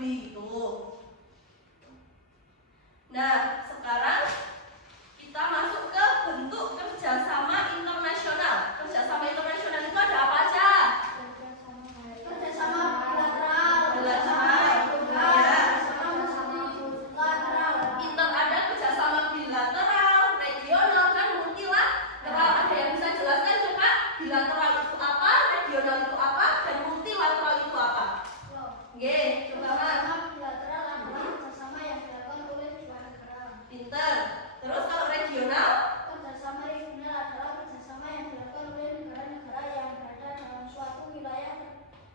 negeri gitu. Nah, sekarang kita masuk ke bentuk kerjasama internasional. Kerjasama internasional itu ada apa aja? Kerjasama bilateral, ada kerjasama bilateral, regional, dan multilateral. Ada yang bisa jelaskan coba? Bilateral itu apa? Regional itu apa? Dan multilateral itu apa? Oke, coba Mas. bilateral adalah kerjasama yang dilakukan oleh dua negara. Pinter. Terus kalau regional? Kerjasama regional adalah kerjasama yang dilakukan oleh negara-negara yang berada dalam suatu wilayah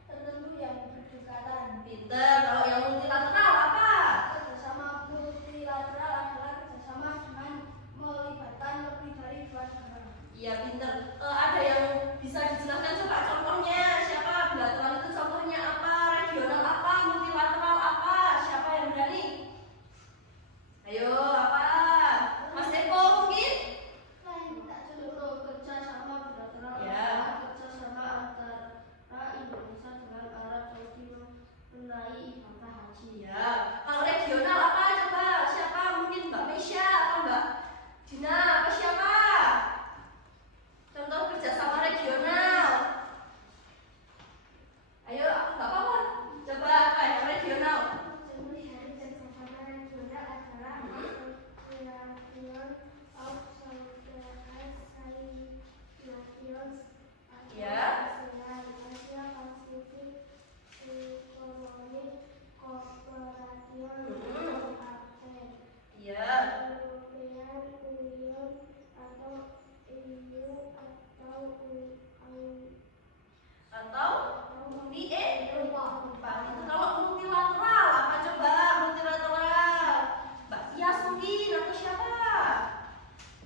tertentu yang berdekatan. Pinter. Kalau yang multilateral apa? Kerjasama multilateral adalah kerjasama dengan melibatkan lebih dari dua negara. Iya, pinter. Ada yang bisa dijelaskan coba contohnya? Siapa? Bilateral itu contohnya apa? Regional apa? Multilateral apa? Siapa yang berani? Ayo, apa? Mas Eko mungkin? Contoh kerjasama bilateral Ya. adalah kerjasama antara Indonesia dengan Arab Saudi mengenai ibadah haji. Ya. Kalau regional apa coba? Siapa? Mungkin Mbak Mesya atau Mbak Dina? Apa siapa? Contoh kerjasama regional. Ayo, nggak apa-apa. Coba apa yang regional? Contoh dari kerjasama regional adalah Ya. Asia Pasifik Economic Cooperation ASEAN. Iya. European Union atau EU Atau Uni Eropa. Itu kalau multilateral apa coba? Multilateral. Mbak Tias mungkin atau siapa?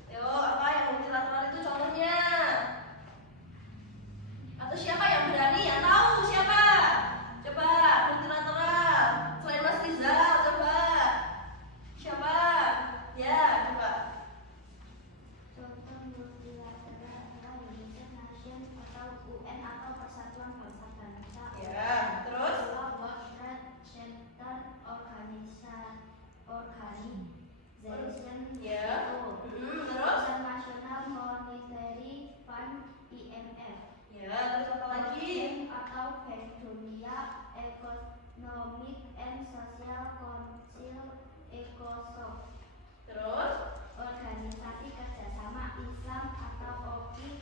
Yo, apa yang multilateral itu contohnya? Atau siapa yang berani? Yang tahu siapa? Coba multilateral. Selain Mas Rizal, coba. Siapa? Ya, coba. Contoh multilateral adalah United Nations atau UN atau Persatuan Bangsa-Bangsa. Ya, terus? World Trade Center Organization Ya. Terus? International Monetary Fund IMF. Ya, terus apa lagi? Atau Bank Dunia, Economic and Social Council ECOSOC. Terus? Organisasi Kerjasama Islam atau OKI,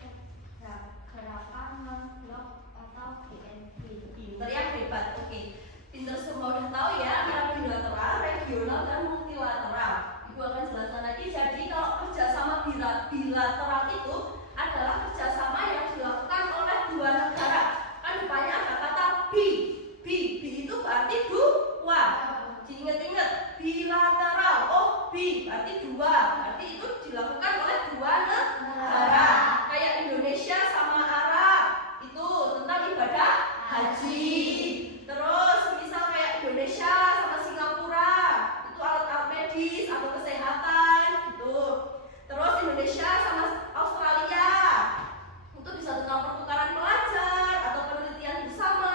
Gerakan Non-Blok atau GNB. Pinter ya, hebat. Oke. Pinter semua udah tahu ya antara bilateral, regional, dan multilateral. Ibu akan jelaskan lagi. Jadi kalau kerjasama bilateral itu adalah kerjasama yang dilakukan oleh dua negara. Kan depannya ada kata bi. Bi itu berarti dua. Diingat-ingat, bilateral. Oh, bi berarti dua. Berarti itu dilakukan oleh dua negara. Kayak Indonesia sama Arab. Itu tentang ibadah haji. Terus misal kayak Indonesia sama Singapura, itu alat-alat medis atau kesehatan gitu. Terus Indonesia sama Australia, itu bisa tentang pertukaran pelajar atau penelitian bersama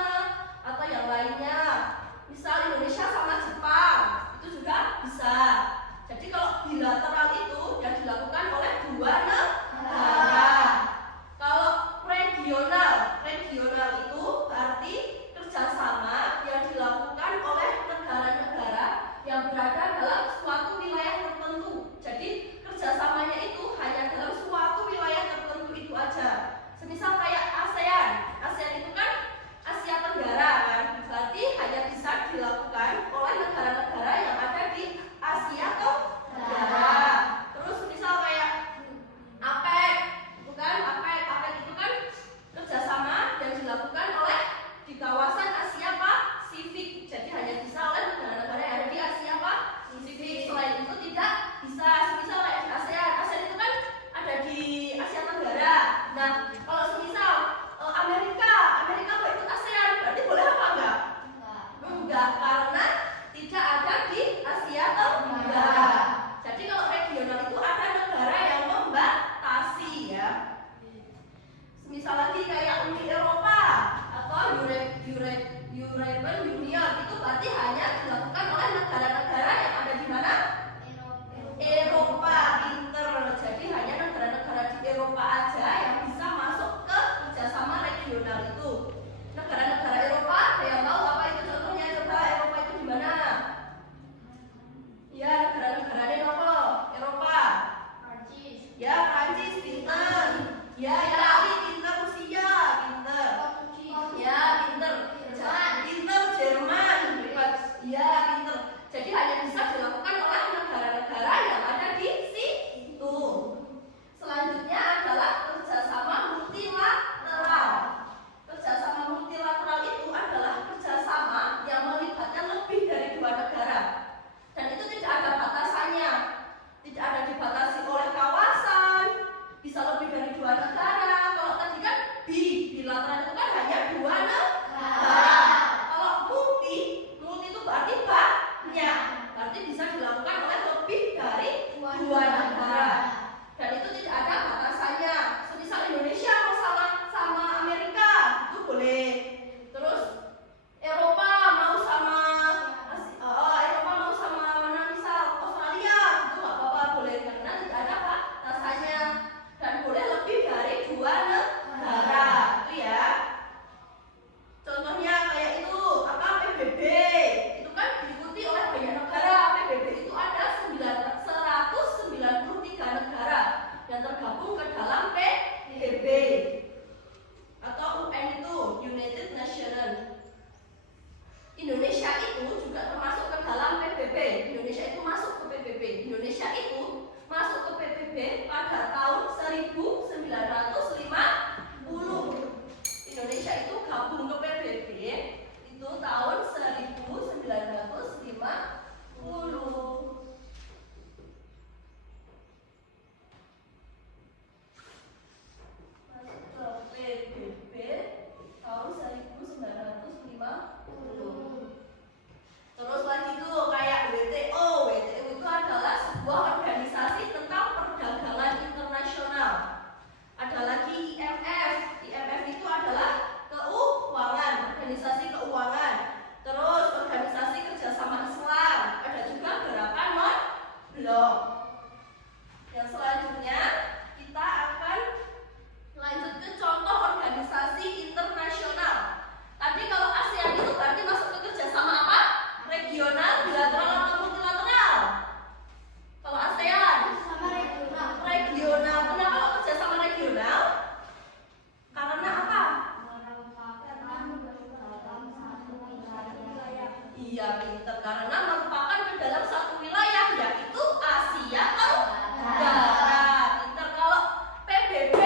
Iya, pinter, karena merupakan ke dalam satu wilayah, yaitu Asia Tenggara. Pinter. Kalau PBB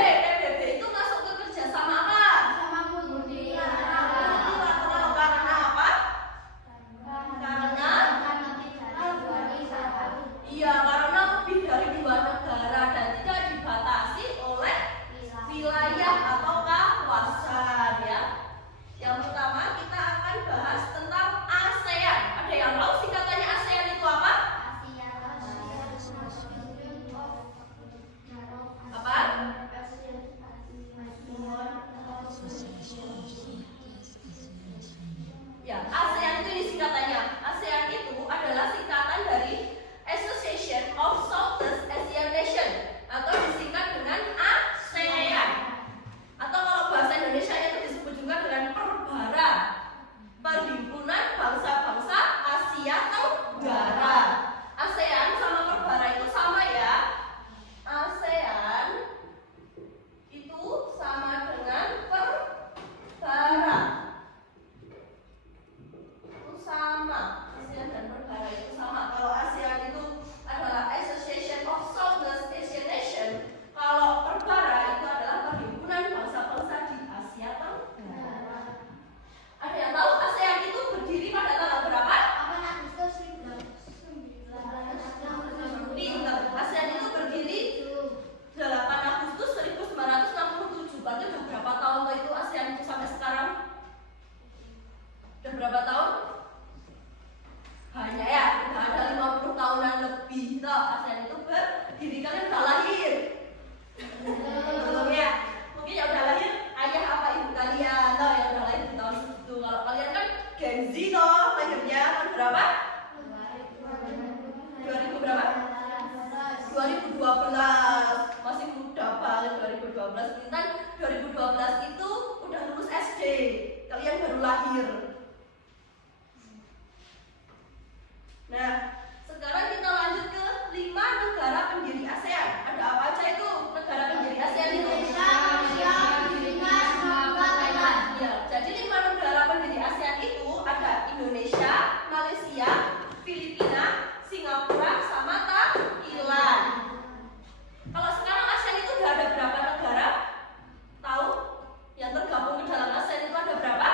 itu masuk ke kerjasama apa? Sama multilateral. Multilateral karena apa? Karena iya, karena lebih dari 2 negara dan tidak dibatasi oleh wilayah atau kawasan ya. Yang pertama kita akan bahas tentang ASEAN. Ada yang tahu singkatannya ASEAN itu apa? Apa? Ya, ASEAN itu ini singkatannya. ASEAN itu adalah singkatan dari Association of Southeast Asian Nation atau disingkat dengan ASEAN. Atau kalau bahasa Indonesia itu disebut juga dengan Perbara, Perhimpunan Bangsa-Bangsa Asia Tenggara. ASEAN sama Perbara itu sama ya. ASEAN itu sama dengan Perbara. Itu sama. ASEAN dan Perbara itu sama. Kalau ASEAN itu adalah Association of Southeast Asian Nation, kalau Perbara itu adalah Perhimpunan Bangsa-Bangsa di Asia Tenggara. Ada yang tahu ASEAN itu berdiri pada tanggal berapa? Pinter. ASEAN itu berdiri 8 Agustus 1967. Berarti udah berapa tahun tuh itu ASEAN itu sampai sekarang? Udah berapa tahun? Hanya ya, udah ada 50 tahunan lebih toh ASEAN itu berdiri. Kalian udah lahir? Belum ya? Mungkin ya udah lahir ayah apa ibu kalian toh yang udah lahir di tahun segitu. Kalau kalian kan Gen Z toh, lahirnya tahun berapa? 2000 berapa? 2012. Masih muda banget 2012. Intan 2012 itu udah lulus SD. Kalian baru lahir. Nah, sekarang kita lanjut ke 5 negara pendiri ASEAN. Ada apa aja itu negara pendiri ASEAN itu? Ya, jadi 5 negara pendiri ASEAN itu ada Indonesia, Malaysia, Filipina, Singapura, sama Thailand. Kalau sekarang ASEAN itu udah ada berapa negara? Tahu? Yang tergabung ke dalam ASEAN itu ada berapa?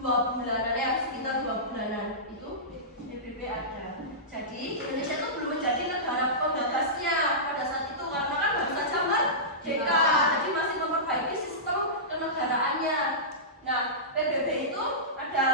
2 bulanan ya, sekitar 2 bulanan itu PBB ada. Jadi Indonesia itu belum menjadi negara penggagasnya pada saat itu karena kan baru saja merdeka, jadi masih memperbaiki sistem kenegaraannya. Nah, PBB itu ada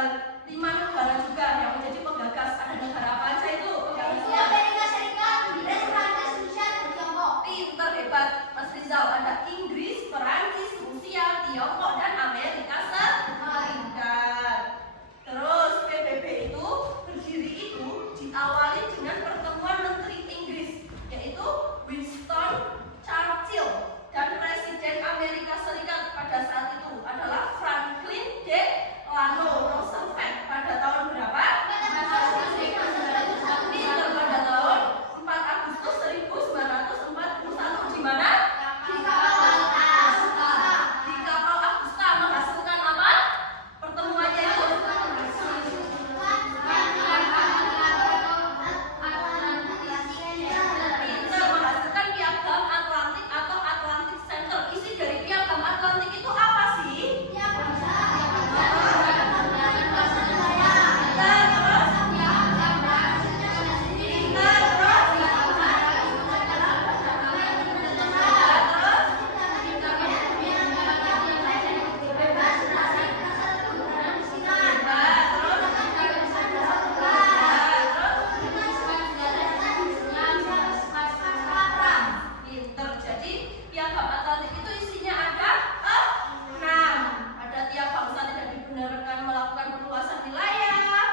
5 negara juga yang menjadi penggagas. Ada negara apa aja itu? Amerika Serikat, Prancis, Rusia, dan Tiongkok. Pinter, hebat Mas Rizal. Ada Inggris, Perancis, Rusia, Tiongkok, dan Amerika Serikat. Terus PBB itu berdiri itu diawali dengan pertemuan Menteri Inggris, yaitu Winston Churchill, dan Presiden Amerika Serikat pada saat itu adalah Franklin Delano Roosevelt pada tahun berapa? Pada tahun 4 Agustus 1941. Di mana? Di kapal Augusta menghasilkan apa? Pertemuannya itu pinter, menghasilkan piagam Atlantik atau Atlantic Center. Isi dari piagam Atlantik itu apa sih? Pinter. Jadi piagam Atlantik itu isinya ada 6. Ada tiap bangsa tidak dibenarkan melakukan perluasan wilayah,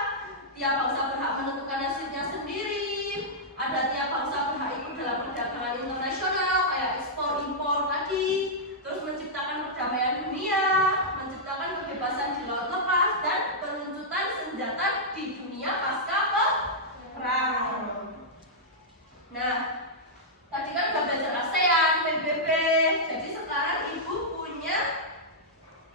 tiap bangsa berhak menentukan nasibnya sendiri, ada tiap bangsa berhak ikut dalam perdagangan internasional kayak ekspor impor tadi, terus menciptakan perdamaian dunia, menciptakan kebebasan di laut lepas, dan peluncuran senjata di dunia pasca perang. Nah, tadi kan udah belajar ASEAN, PBB. Jadi sekarang Ibu punya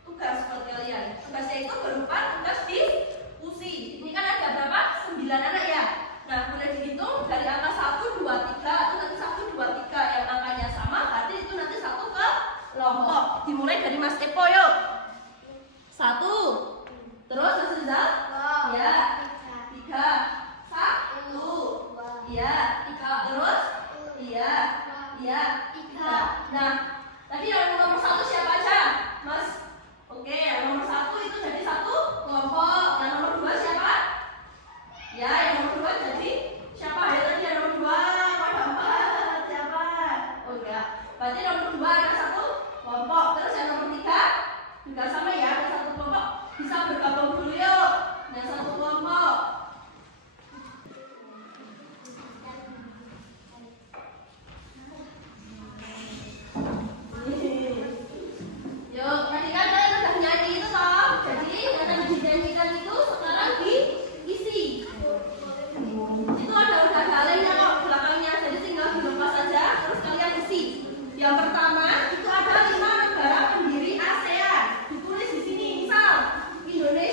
tugas buat kalian. Tugasnya itu berupa tugas diskusi. Ini kan ada berapa? 9 anak ya. Nah, boleh dihitung dari angka 1, 2, 3 atau nanti 1, 2, 3 yang angkanya sama, berarti itu nanti 1 ke kelompok. Dimulai dari Mas Epo yuk. 1. Terus Mas Rizal? Ya. 3. 1. Iya. 3. Terus? Iya. Iya. 3. Nah, tadi yang nomor 1 siapa aja? Mas? Oke, yang nomor 1 itu jadi 1 kelompok. Yang nomor 2 siapa? Ya, yang nomor 2 jadi siapa? Ayo tadi yang nomor 2. Ada 4. Siapa? Oh enggak. Berarti nomor 2 ada 1 kelompok. Terus yang nomor 3 juga sama ya, ada 1 kelompok. Bisa bergabung dulu yuk. Yang 1 kelompok. Yuk, tadi kan kalian udah nyanyi itu toh. Jadi yang tadi dinyanyikan itu sekarang diisi. Itu ada udah galennya kok belakangnya, jadi tinggal dilepas saja terus kalian isi. Yang pertama itu ada 5 negara pendiri ASEAN. Ditulis di sini, misal Indonesia.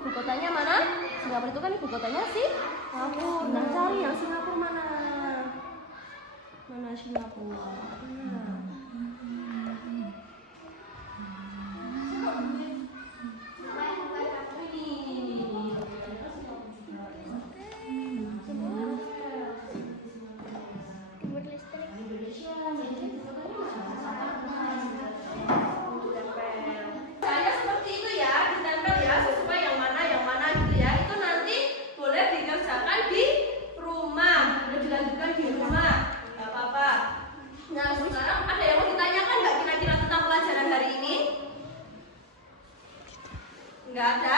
ibu kotanya mana? Singapura itu kan ibu kotanya Singapura. Nah, cari yang Singapura mana? Mana Singapura? Timbul listrik. Saya seperti itu ya, ditempel ya, sesuai yang mana gitu ya. Itu nanti boleh dikerjakan di rumah, boleh dilanjutkan di rumah, nggak apa-apa. Nah, sekarang ada yang mau ditanyakan nggak kira-kira tentang pelajaran hari ini? Nggak ada.